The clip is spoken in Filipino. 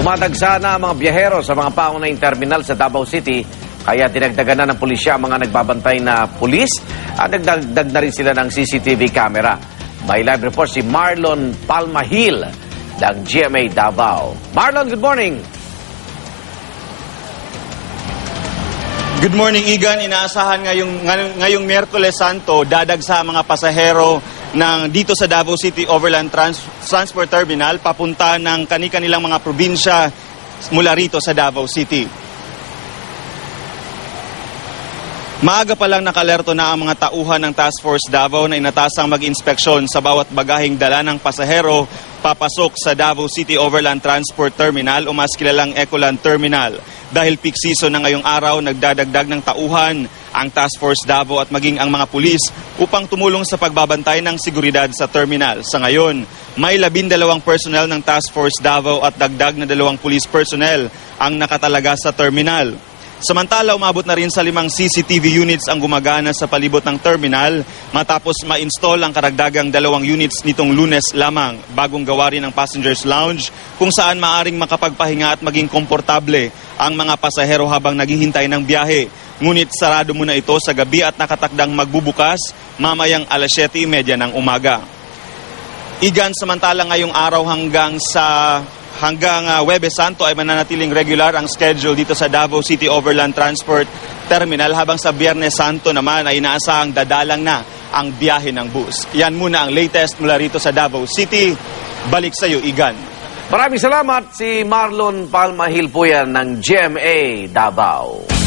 Dumadagsa na ang mga biyahero sa mga paunahing terminal sa Davao City, kaya dinagdagan na ng pulisya ang mga nagbabantay na pulis at nagdagdag na rin sila ng CCTV camera. May live report si Marlon Palmahil ng GMA Davao. Marlon, good morning! Good morning, Igan. Inaasahan ngayong Miyerkules Santo, dadagsa ang mga pasahero dito sa Davao City Overland Transport Terminal papunta ng kani-kanilang mga probinsya mula rito sa Davao City. Maaga pa lang nakalerto na ang mga tauhan ng Task Force Davao na inatasang mag-inspeksyon sa bawat bagaheng dala ng pasahero papasok sa Davao City Overland Transport Terminal o mas kilalang Ecoland Terminal. Dahil peak season na ngayong araw, nagdadagdag ng tauhan ang Task Force Davao at maging ang mga pulis upang tumulong sa pagbabantay ng seguridad sa terminal. Sa ngayon, may 12 personnel ng Task Force Davao at dagdag na 2 police personnel ang nakatalaga sa terminal. Samantala, umabot na rin sa 5 CCTV units ang gumagana sa palibot ng terminal matapos ma-install ang karagdagang 2 units nitong Lunes lamang, bagong gawa rin ng Passengers Lounge kung saan maaring makapagpahinga at maging komportable ang mga pasahero habang naghihintay ng biyahe. Ngunit sarado muna ito sa gabi at nakatakdang magbubukas mamayang 7:30 ng umaga. Igan, samantala ngayong araw hanggang Huwebes Santo ay mananatiling regular ang schedule dito sa Davao City Overland Transport Terminal, habang sa Biyernes Santo naman ay inaasahang dadalang na ang biyahe ng bus. Yan muna ang latest mula rito sa Davao City. Balik sa iyo, Igan. Maraming salamat, si Marlon Palmahil po yan ng GMA Davao.